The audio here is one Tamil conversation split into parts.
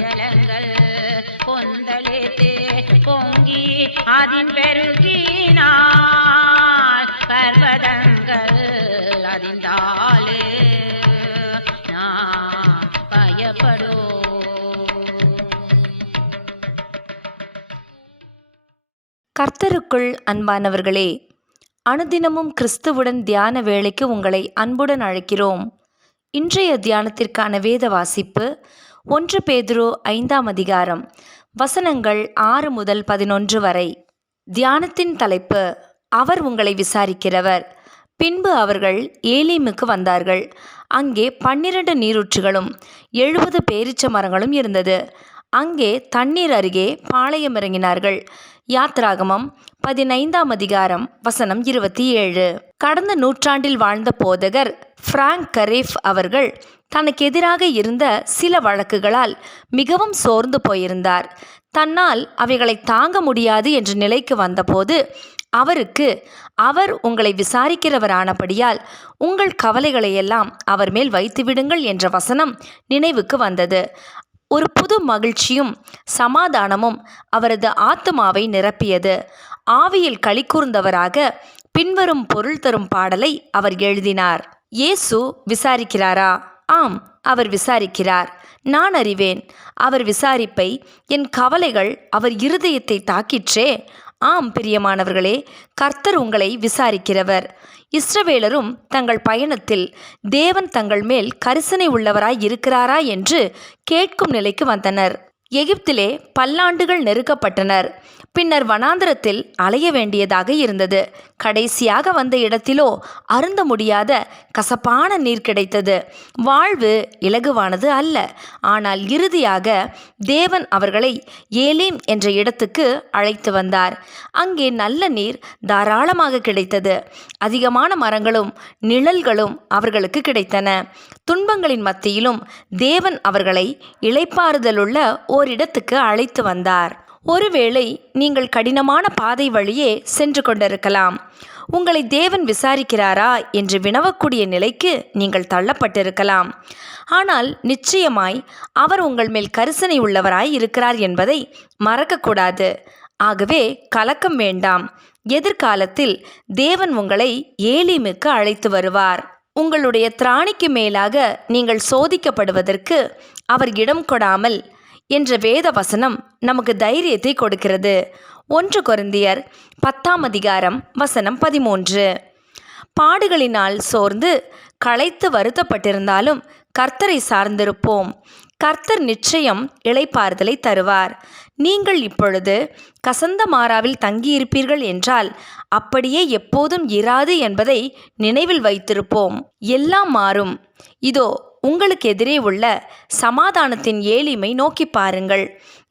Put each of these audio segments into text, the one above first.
ஜலங்கள் கொந்தளித்து பொங்கி அதின் பெருகினாள் பர்வதங்கள் அதிர்ந்தாலே நான் பயப்படோ. கர்த்தருக்குள் அன்பானவர்களே, அனுதினமும் கிறிஸ்துவுடன் தியான வேளைக்கு உங்களை அன்புடன் அழைக்கிறோம். இன்றைய தியானத்திற்கான வேத வாசிப்பு 1 பேதுரு 5ஆம் அதிகாரம் வசனங்கள் 6 முதல் 11 வரை. தியானத்தின் தலைப்பு, அவர் உங்களை விசாரிக்கிறவர். பின்பு அவர்கள் ஏலீமுக்கு வந்தார்கள். அங்கே 12 நீரூற்றுகளும் 70 பேரீச்ச மரங்களும் இருந்தது. அங்கே தண்ணீர் அருகே பாளையம் இறங்கினார்கள். யாத்ராகமம் 15ஆம் அதிகாரம் வசனம் 27. கடந்த நூற்றாண்டில் வாழ்ந்த போதகர் பிராங்க் கரேஃப் அவர்கள் தனக்கு எதிராக இருந்த சில வழக்குகளால் மிகவும் சோர்ந்து போயிருந்தார். தன்னால் அவைகளை தாங்க முடியாது என்ற நிலைக்கு வந்தபோது அவருக்கு, அவர் உங்களை விசாரிக்கிறவரானபடியால் உங்கள் கவலைகளையெல்லாம் அவர் மேல் வைத்துவிடுங்கள் என்ற வசனம் நினைவுக்கு வந்தது. ஒரு புது மகிழ்ச்சியும் சமாதானமும் அவரது ஆத்துமாவை நிரப்பியது. ஆவியில் களிகூர்ந்தவராக பின்வரும் பொருள் தரும் பாடலை அவர் எழுதினார். இயேசு விசாரிக்கிறாரா? ஆம், அவர் விசாரிக்கிறார். நான் அறிவேன் அவர் விசாரிப்பை. என் கவலைகள் அவர் இருதயத்தை தாக்கிற்றே. ஆம் பிரியமானவர்களே, கர்த்தர் உங்களை விசாரிக்கிறவர். இஸ்ரவேலரும் தங்கள் பயணத்தில் தேவன் தங்கள் மேல் கரிசனை உள்ளவராய் இருக்கிறாரா என்று கேட்கும் நிலைக்கு வந்தனர். எகிப்திலே பல்லாண்டுகள் நெருக்கப்பட்டனர். பின்னர் வனாந்தரத்தில் அலைய வேண்டியதாக இருந்தது. கடைசியாக வந்த இடத்திலோ அருந்த முடியாத கசப்பான நீர் கிடைத்தது. வாழ்வு இலகுவானது அல்ல. ஆனால் இறுதியாக தேவன் அவர்களை ஏலீம் என்ற இடத்துக்கு அழைத்து வந்தார். அங்கே நல்ல நீர் தாராளமாக கிடைத்தது. அதிகமான மரங்களும் நிழல்களும் அவர்களுக்கு கிடைத்தன. துன்பங்களின் மத்தியிலும் தேவன் அவர்களை இளைப்பாறுதலுள்ள ஓரிடத்துக்கு அழைத்து வந்தார். ஒருவேளை நீங்கள் கடினமான பாதை வழியே சென்று கொண்டிருக்கலாம். உங்களை தேவன் விசாரிக்கிறாரா என்று வினவக்கூடிய நிலைக்கு நீங்கள் தள்ளப்பட்டிருக்கலாம். ஆனால் நிச்சயமாய் அவர் உங்கள் மேல் கரிசனை உள்ளவராய் இருக்கிறார் என்பதை மறக்கக்கூடாது. ஆகவே கலக்கம் வேண்டாம். எதிர்காலத்தில் தேவன் உங்களை ஏலீமுக்கு அழைத்து வருவார். உங்களுடைய திராணிக்கு மேலாக நீங்கள் சோதிக்கப்படுவதற்கு அவர் இடம் கொடாமல் என்ற வேத வசனம் நமக்கு தைரியத்தை கொடுக்கிறது. 1 கொரிந்தியர் 10ஆம் அதிகாரம் வசனம் 13. பாடுகளினால் சோர்ந்து களைத்து வருத்தப்பட்டிருந்தாலும் கர்த்தரை சார்ந்திருப்போம். கர்த்தர் நிச்சயம் இளைப்பாறுதலை தருவார். நீங்கள் இப்பொழுது கசந்த மாறாவில் தங்கியிருப்பீர்கள் என்றால் அப்படியே எப்போதும் இராது என்பதை நினைவில் வைத்திருப்போம். எல்லாம் மாறும். இதோ உங்களுக்கு எதிரே உள்ள சமாதானத்தின் ஏலிமை நோக்கி பாருங்கள்.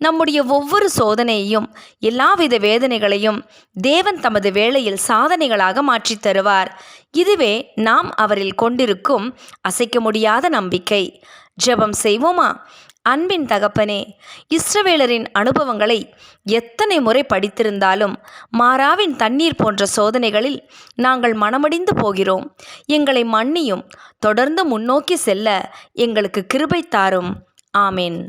நம்முடைய ஒவ்வொரு சோதனையையும் எல்லாவித வேதனைகளையும் தேவன் தமது வேளையில் சாதனைகளாக மாற்றித் தருவார். இதுவே நாம் அவரில் கொண்டிருக்கும் அசைக்க முடியாத நம்பிக்கை. ஜெபம் செய்வோமா? அன்பின் தகப்பனே, இஸ்ரவேலரின் அனுபவங்களை எத்தனை முறை படித்திருந்தாலும் மாறாவின் தண்ணீர் போன்ற சோதனைகளில் நாங்கள் மனமடிந்து போகிறோம். எங்களை மன்னியும். தொடர்ந்து முன்னோக்கி செல்ல எங்களுக்கு கிருபை தாரும். ஆமேன்.